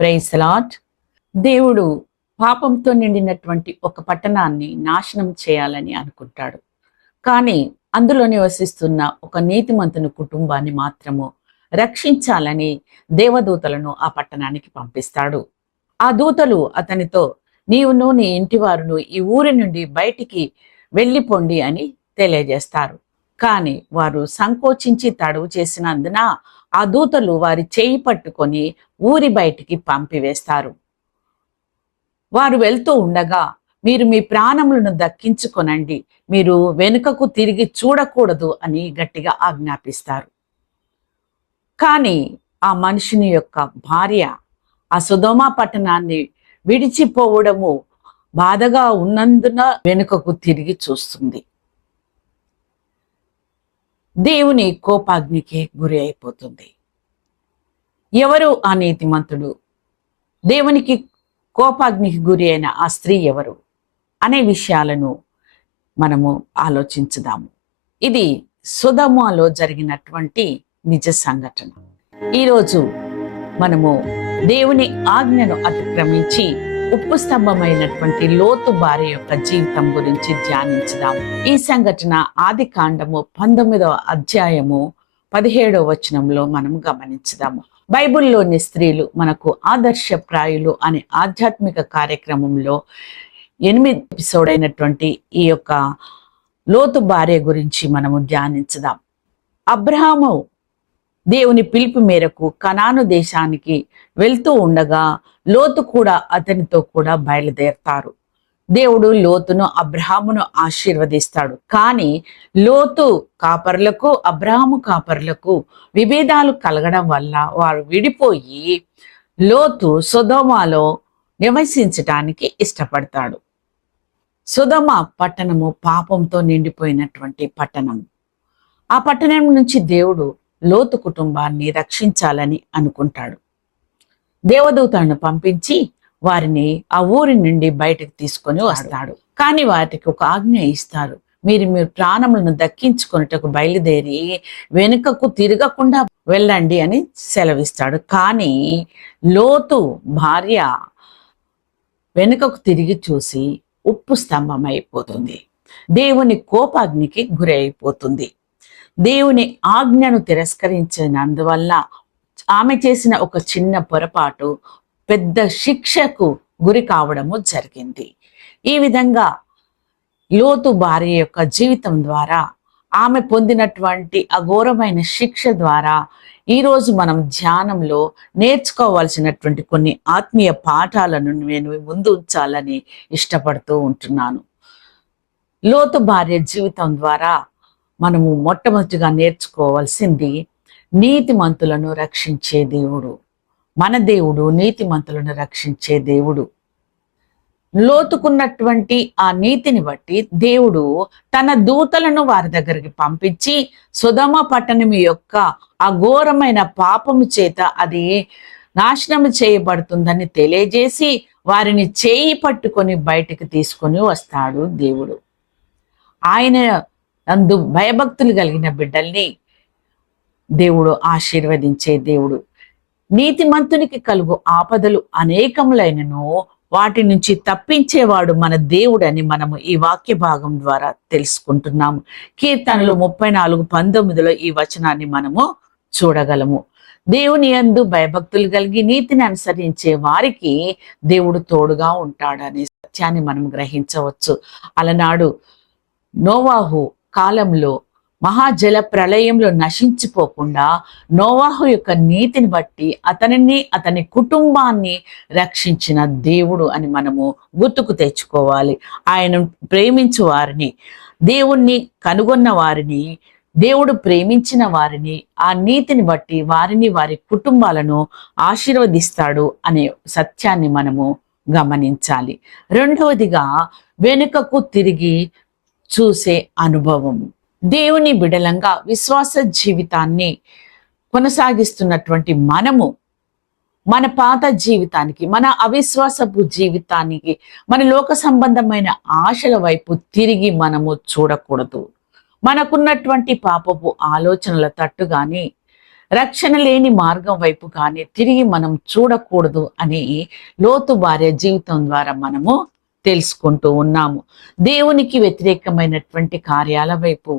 Praise the lord. దేవుడు పాపంతో నిండినటువంటి ఒక పట్టణాన్ని నాశనం చేయాలని అనుకుంటాడు. కానీ అందులో నివసిస్తున్న ఒక నీతిమంతుని కుటుంబాన్ని మాత్రము రక్షించాలని దేవదూతలను ఆ పట్టణానికి పంపిస్తాడు. ఆ దూతలు అతనితో నీవును నీ ఇంటి వారును ఈ ఊరి నుండి బయటికి వెళ్ళిపోండి అని తెలియజేస్తారు. కానీ వారు సంకోచించి తడవు చేసినందున ఆ దూతలు వారి చేయి పట్టుకొని ఊరి బయటికి పంపివేస్తారు. వారు వెళ్తూ ఉండగా మీరు మీ ప్రాణములను దక్కించుకొనండి, మీరు వెనుకకు తిరిగి చూడకూడదు అని గట్టిగా ఆజ్ఞాపిస్తారు. కానీ ఆ మనుషుని యొక్క భార్య ఆ సొదొమ పట్టణాన్ని విడిచిపోవడము బాధగా ఉన్నందున వెనుకకు తిరిగి చూస్తుంది. దేవుని కోపాగ్నికి గురి అయిపోతుంది. ఎవరు ఆ నీతిమంతుడు? దేవునికి కోపాగ్నికి గురి అయిన ఆ స్త్రీ ఎవరు అనే విషయాలను మనము ఆలోచించుదాము. ఇది సొదొమలో జరిగినటువంటి నిజ సంఘటన. ఈరోజు మనము దేవుని ఆజ్ఞను అతిక్రమించి ఉప్పు స్తంభమైనటువంటి లోతు భార్య యొక్క జీవితం గురించి ధ్యానించుదాము. ఈ సంఘటన ఆది కాండము 19వ అధ్యాయము 17వ వచనంలో మనం గమనించుదాము. బైబిల్లోని స్త్రీలు మనకు ఆదర్శప్రాయులు అనే ఆధ్యాత్మిక కార్యక్రమంలో 8వ ఎపిసోడ్ అయినటువంటి ఈ యొక్క లోతు భార్య గురించి మనము ధ్యానించుదాం. అబ్రహాము దేవుని పిలుపు మేరకు కనాను దేశానికి వెళ్తూ ఉండగా లోతు కూడా అతనితో కూడా బయలుదేరతారు. దేవుడు లోతును అబ్రహామును ఆశీర్వదిస్తాడు. కానీ లోతు కాపరులకు అబ్రహాము కాపరులకు విభేదాలు కలగడం వల్ల వారు విడిపోయి లోతు సొదొమలో నివసించటానికి ఇష్టపడతాడు. సొదొమ పట్టణము పాపంతో నిండిపోయినటువంటి పట్టణం. ఆ పట్టణం నుంచి దేవుడు లోతు కుటుంబాన్ని రక్షించాలని అనుకుంటాడు. దేవదూతలను పంపించి వారిని ఆ ఊరి నుండి బయటకు తీసుకొని వస్తాడు. కానీ వాటికి ఒక ఆజ్ఞ ఇస్తారు. మీరు ప్రాణములను దక్కించుకొనుటకు బయలుదేరి వెనుకకు తిరగకుండా వెళ్ళండి అని సెలవిస్తాడు. కానీ లోతు భార్య వెనుకకు తిరిగి చూసి ఉప్పు స్తంభం అయిపోతుంది. దేవుని కోపాగ్నికి గురి అయిపోతుంది. దేవుని ఆజ్ఞను తిరస్కరించినందువల్ల ఆమె చేసిన ఒక చిన్న పొరపాటు పెద్ద శిక్షకు గురి కావడము జరిగింది. ఈ విధంగా లోతు భార్య యొక్క జీవితం ద్వారా ఆమె పొందినటువంటి అఘోరమైన శిక్ష ద్వారా ఈరోజు మనం ధ్యానంలో నేర్చుకోవాల్సినటువంటి కొన్ని ఆత్మీయ పాఠాలను నేను ముందు ఉంచాలని ఇష్టపడుతూ ఉంటున్నాను. లోతు భార్య జీవితం ద్వారా మనము మొట్టమొదటిగా నేర్చుకోవాల్సింది నీతిమంతులను రక్షించే దేవుడు. మన దేవుడు నీతిమంతులను రక్షించే దేవుడు. లోతుకున్నటువంటి ఆ నీతిని బట్టి దేవుడు తన దూతలను వారి దగ్గరికి పంపించి సొదొమ పట్టణం యొక్క అఘోరమైన పాపము చేత అది నాశనము చేయబడుతుందని తెలియజేసి వారిని చేయి పట్టుకొని బయటికి తీసుకొని వస్తాడు దేవుడు. ఆయన అందు భయభక్తులు కలిగిన బిడ్డల్ని దేవుడు ఆశీర్వదించే దేవుడు. నీతిమంతునికి కలుగు ఆపదలు అనేకములైనను వాటి నుంచి తప్పించేవాడు మన దేవుడని మనము ఈ వాక్య భాగం ద్వారా తెలుసుకుంటున్నాము. కీర్తనలు 34:19లో ఈ వచనాన్ని మనము చూడగలము. దేవుని యందు భయభక్తులు కలిగి నీతిని అనుసరించే వారికి దేవుడు తోడుగా ఉంటాడనే సత్యాన్ని మనం గ్రహించవచ్చు. అలనాడు నోవాహు కాలంలో మహాజల ప్రళయంలో నశించిపోకుండా నోవాహు యొక్క నీతిని బట్టి అతనిని అతని కుటుంబాన్ని రక్షించిన దేవుడు అని మనము గుర్తుకు తెచ్చుకోవాలి. ఆయన ప్రేమించు వారిని, దేవుణ్ణి కనుగొన్న వారిని, దేవుడు ప్రేమించిన వారిని ఆ నీతిని బట్టి వారిని వారి కుటుంబాలను ఆశీర్వదిస్తాడు అనే సత్యాన్ని మనము గమనించాలి. రెండవదిగా వెనుకకు తిరిగి చూసే అనుభవం. దేవుని బిడలంగా విశ్వాస జీవితాన్ని కొనసాగిస్తున్నటువంటి మనము మన పాత జీవితానికి, మన అవిశ్వాసపు జీవితానికి, మన లోక సంబంధమైన ఆశల వైపు తిరిగి మనము చూడకూడదు. మనకున్నటువంటి పాపపు ఆలోచనల తట్టుగాని రక్షణ లేని మార్గం వైపు కానీ తిరిగి మనం చూడకూడదు అని లోతు భార్య జీవితం ద్వారా మనము తెలుసుకుంటూ ఉన్నాము. దేవునికి వ్యతిరేకమైనటువంటి కార్యాల వైపు,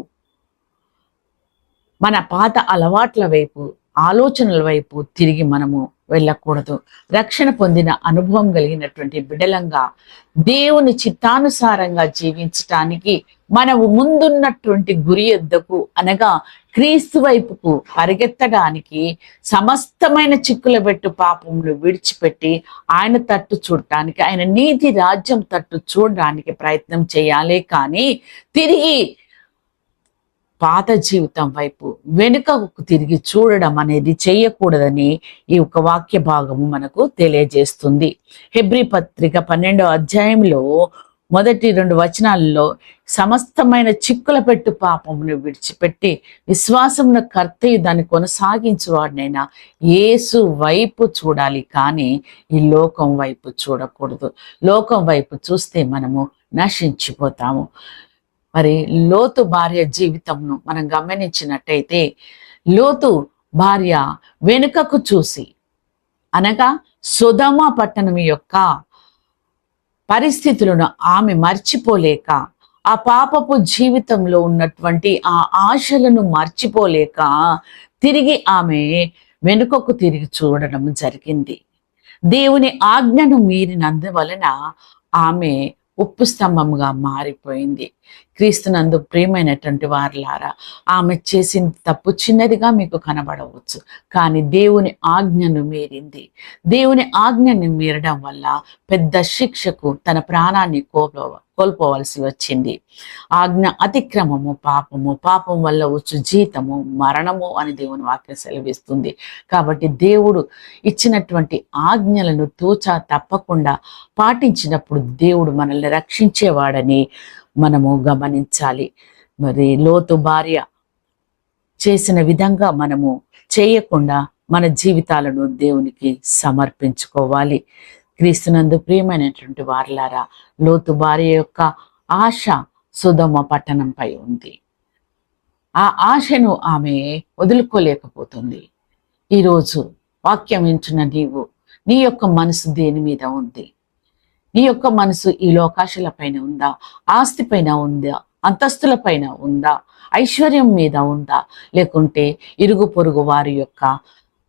మన పాత అలవాట్ల వైపు, ఆలోచనల వైపు తిరిగి మనము వెళ్ళకూడదు. రక్షణ పొందిన అనుభవం కలిగినటువంటి బిడలంగా దేవుని చిత్తానుసారంగా జీవించటానికి మనము ముందున్నటువంటి గురి యొద్దకు అనగా క్రీస్తు వైపుకు పరిగెత్తడానికి సమస్తమైన చిక్కుల పెట్టు పాపములు విడిచిపెట్టి ఆయన తట్టు చూడటానికి, ఆయన నీతి రాజ్యం తట్టు చూడడానికి ప్రయత్నం చేయాలి. కానీ తిరిగి పాత జీవితం వైపు వెనుకకు తిరిగి చూడడం అనేది చేయకూడదని ఈ ఒక వాక్య భాగము మనకు తెలియజేస్తుంది. హెబ్రీ పత్రిక 12వ అధ్యాయంలో మొదటి 2 వచనాలలో సమస్తమైన చిక్కుల పెట్టు పాపమును విడిచిపెట్టి విశ్వాసమును కర్తయ్య దాన్ని కొనసాగించువాడినైనా యేసు వైపు చూడాలి, కానీ ఈ లోకం వైపు చూడకూడదు. లోకం వైపు చూస్తే మనము నశించిపోతాము. మరి లోతు భార్య జీవితంను మనం గమనించినట్టయితే, లోతు భార్య వెనుకకు చూసి అనగా సొదొమ పట్టణం యొక్క పరిస్థితులను ఆమె మర్చిపోలేక, ఆ పాపపు జీవితంలో ఉన్నటువంటి ఆ ఆశలను మర్చిపోలేక తిరిగి ఆమె వెనుకకు తిరిగి చూడడం జరిగింది. దేవుని ఆజ్ఞను మీరినందువలన ఆమె ఉప్పు స్తంభముగా మారిపోయింది. క్రీస్తునందు ప్రియమైనటువంటి వారులారా, ఆమె చేసిన తప్పు చిన్నదిగా మీకు కనబడవచ్చు, కానీ దేవుని ఆజ్ఞను మీరింది. దేవుని ఆజ్ఞను మీరడం వల్ల పెద్ద శిక్షకు తన ప్రాణాన్ని కోల్పోవలసి వచ్చింది. ఆజ్ఞ అతిక్రమము పాపము, పాపం వల్ల వచ్చు జీతము మరణము అని దేవుని వాక్యం సెలవిస్తుంది. కాబట్టి దేవుడు ఇచ్చినటువంటి ఆజ్ఞలను తూచా తప్పకుండా పాటించినప్పుడు దేవుడు మనల్ని రక్షించేవాడని మనము గమనించాలి. మరి లోతు భార్య చేసిన విధంగా మనము చేయకుండా మన జీవితాలను దేవునికి సమర్పించుకోవాలి. క్రీస్తునందు ప్రియమైనటువంటి వారలారా, లోతు భార్య యొక్క ఆశ సొదొమ పట్టణంపై ఉంది. ఆ ఆశను ఆమె వదులుకోలేకపోతుంది. ఈరోజు వాక్యం వింటున్న నీవు, నీ యొక్క మనసు దేని మీద ఉంది? నీ యొక్క మనసు ఈ లోకాశల పైన ఉందా? ఆస్తి పైన ఉందా? అంతస్తుల పైన ఉందా? ఐశ్వర్యం మీద ఉందా? లేకుంటే ఇరుగు పొరుగు వారి యొక్క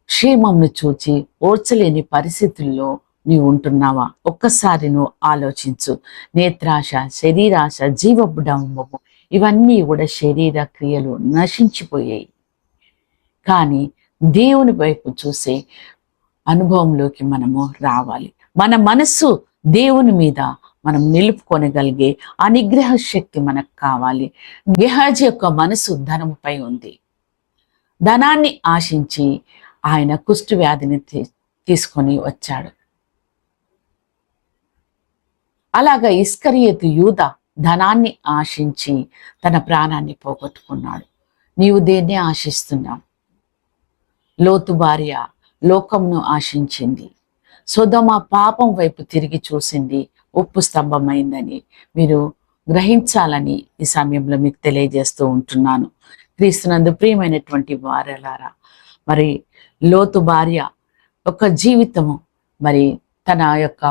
క్షేమంను చూచి ఓర్చలేని పరిస్థితుల్లో నీవు ఉంటున్నావా? ఒక్కసారి నువ్వు ఆలోచించు. నేత్రాశ, శరీరాశ, జీవబుడంబము ఇవన్నీ కూడా శరీర క్రియలు నశించిపోయాయి. కానీ దేవుని వైపు చూసే అనుభవంలోకి మనము రావాలి. మన మనస్సు దేవుని మీద మనం నిలుపుకొనగలిగే ఆ నిగ్రహ శక్తి మనకు కావాలి. గెహాజీ యొక్క మనసు ధనముపై ఉంది. ధనాన్ని ఆశించి ఆయన కుష్టు వ్యాధిని తీసుకొని వచ్చాడు. అలాగా ఇస్కరియోతు యూదా ధనాన్ని ఆశించి తన ప్రాణాన్ని పోగొట్టుకున్నాడు. నీవు దేన్ని ఆశిస్తున్నావు? లోతు భార్య లోకంను ఆశించింది. సొదొమ పాపం వైపు తిరిగి చూసింది, ఉప్పు స్తంభమైందని మీరు గ్రహించాలని ఈ సమయంలో మీకు తెలియజేస్తూ ఉంటున్నాను. క్రీస్తునందు ప్రియమైనటువంటి వారలారా, మరి లోతు భార్య ఒక జీవితము మరి తన యొక్క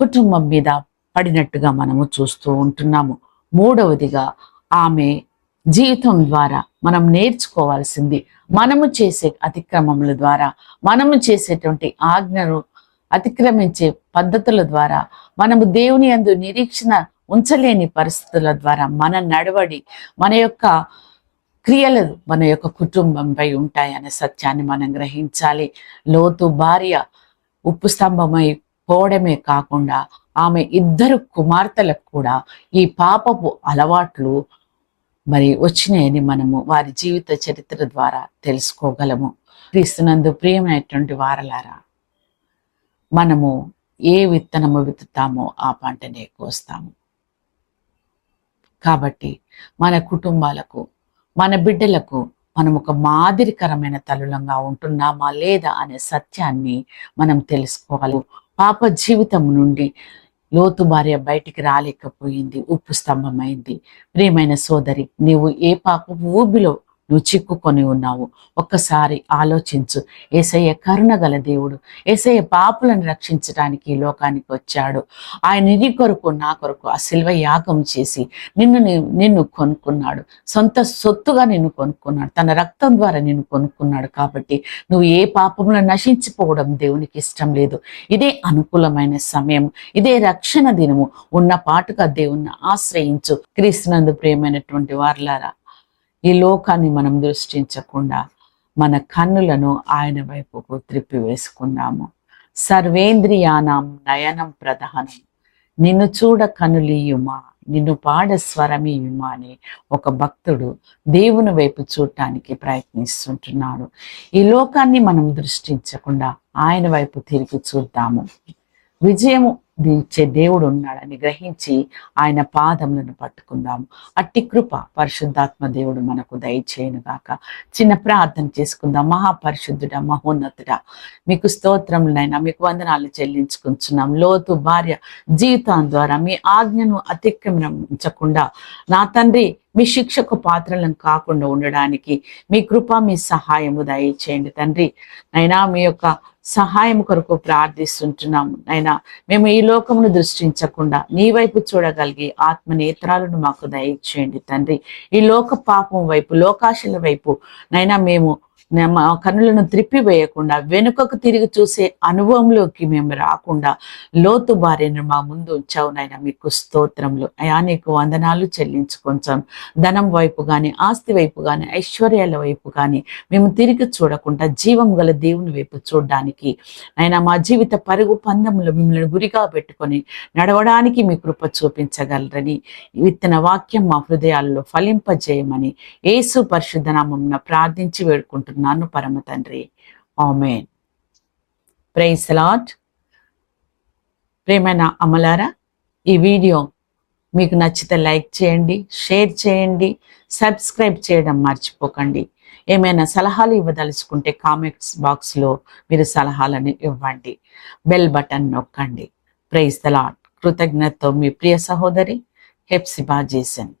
కుటుంబం మీద పడినట్టుగా మనము చూస్తూ ఉంటున్నాము. మూడవదిగా ఆమె జీవితం ద్వారా మనం నేర్చుకోవాల్సింది, మనము చేసే అతిక్రమముల ద్వారా, మనము చేసేటువంటి ఆజ్ఞను అతిక్రమించే పద్ధతుల ద్వారా, మనము దేవుని యందు నిరీక్షణ ఉంచలేని పరిస్థితుల ద్వారా మన నడవడి, మన యొక్క క్రియలు మన యొక్క కుటుంబంపై ఉంటాయనే సత్యాన్ని మనం గ్రహించాలి. లోతు భార్య ఉప్పు స్తంభమై పోవడమే కాకుండా ఆమె 2 కుమార్తెలకు కూడా ఈ పాపపు అలవాట్లు మరి వచ్చినాయని మనము వారి జీవిత చరిత్ర ద్వారా తెలుసుకోగలము. క్రీస్తునందు ప్రియమైనటువంటి వారలారా, మనము ఏ విత్తనము విత్తుతామో ఆ పంటనే కోస్తాము. కాబట్టి మన కుటుంబాలకు, మన బిడ్డలకు మనం ఒక మాదిరికరమైన తల్లులంగా ఉంటున్నామా లేదా అనే సత్యాన్ని మనం తెలుసుకోవాలి. పాప జీవితం నుండి లోతు భార్య బయటికి రాలేకపోయింది, ఉప్పు స్తంభమైంది. ప్రియమైన సోదరి, నీవు ఏ పాప ఊబిలో నువ్వు చిక్కుకొని ఉన్నావు. ఒక్కసారి ఆలోచించు. యేసయ్య కరుణ గల దేవుడు. యేసయ్య పాపులను రక్షించడానికి ఈ లోకానికి వచ్చాడు. ఆయన నీ కొరకు నా కొరకు ఆ శిల్వ యాగం చేసి నిన్ను కొనుక్కున్నాడు. సొంత సొత్తుగా నిన్ను కొనుక్కున్నాడు. తన రక్తం ద్వారా నిన్ను కొనుక్కున్నాడు. కాబట్టి నువ్వు ఏ పాపంలో నశించిపోవడం దేవునికి ఇష్టం లేదు. ఇదే అనుకూలమైన సమయం, ఇదే రక్షణ దినము. ఉన్న పాటుగా దేవుణ్ణి ఆశ్రయించు. క్రీస్తునందు ప్రియమైనటువంటి వారలారా, ఈ లోకాన్ని మనం దృష్టించకుండా మన కన్నులను ఆయన వైపుకు త్రిప్పివేసుకున్నాము. సర్వేంద్రియానం నయనం ప్రధానం, నిన్ను చూడ కనులీయుమా, నిన్ను పాడ స్వరమీయుమా అని ఒక భక్తుడు దేవుని వైపు చూడటానికి ప్రయత్నిస్తుంటున్నాడు. ఈ లోకాన్ని మనం దృష్టించకుండా ఆయన వైపు తిరిగి చూద్దాము. విజయము ఇచ్చే దేవుడు ఉన్నాడని గ్రహించి ఆయన పాదములను పట్టుకుందాము. అట్టి కృప పరిశుద్ధాత్మ దేవుడు మనకు దయచేయను గాక. చిన్న ప్రార్థన చేసుకుందాం. మహాపరిశుద్ధుడా, మహోన్నతుడా, మీకు స్తోత్రములైనా, మీకు వందనాలు చెల్లించుకుంటున్నాం. లోతు భార్య జీవితం ద్వారా మీ ఆజ్ఞను అతిక్రమించకుండా నా తండ్రి మీ శిక్షకు పాత్రలను కాకుండా ఉండడానికి మీ కృప, మీ సహాయము దయచేయండి తండ్రి. నైనా మీ యొక్క సహాయం కొరకు ప్రార్థిస్తుంటున్నాము. నైనా మేము ఈ లోకమును దృష్టించకుండా నీ వైపు చూడగలిగే ఆత్మనేత్రాలను మాకు దయచేయండి తండ్రి. ఈ లోక పాపం వైపు, లోకాశల వైపు నైనా మేము మా కన్నులను త్రిప్పివేయకుండా వెనుకకు తిరిగి చూసే అనుభవంలోకి మేము రాకుండా లోతు భార్యను మా ముందు ఉంచావు నాయన. మీకు స్తోత్రములు అయా, నీకు వందనాలు చెల్లించుకొంచాం. ధనం వైపు కానీ, ఆస్తి వైపు కానీ, ఐశ్వర్యాల వైపు కానీ మేము తిరిగి చూడకుండా జీవం గల దేవుని వైపు చూడడానికి ఆయన మా జీవిత పరుగు పందములో మిమ్మల్ని గురిగా పెట్టుకొని నడవడానికి మీ కృప చూపించగలరని విత్తన వాక్యం మా హృదయాల్లో ఫలింపజేయమని యేసు పరిశుద్ధ నామమున ప్రార్థించి వేడుకుంటున్నాను పరమ తండ్రి. ఆమేన్. Praise the lord. ప్రియమైన అమలారా, ఈ వీడియో మీకు నచ్చితే లైక్ చేయండి, షేర్ చేయండి, సబ్స్క్రైబ్ చేయడం మర్చిపోకండి. ఏమైనా సలహాలు ఇవ్వదలుచుకుంటే కామెంట్స్ బాక్స్లో మీరు సలహాలను ఇవ్వండి. బెల్ బటన్ నొక్కండి. Praise the lord. కృతజ్ఞతతో మీ ప్రియ సహోదరి హెప్సిబా జేసన్.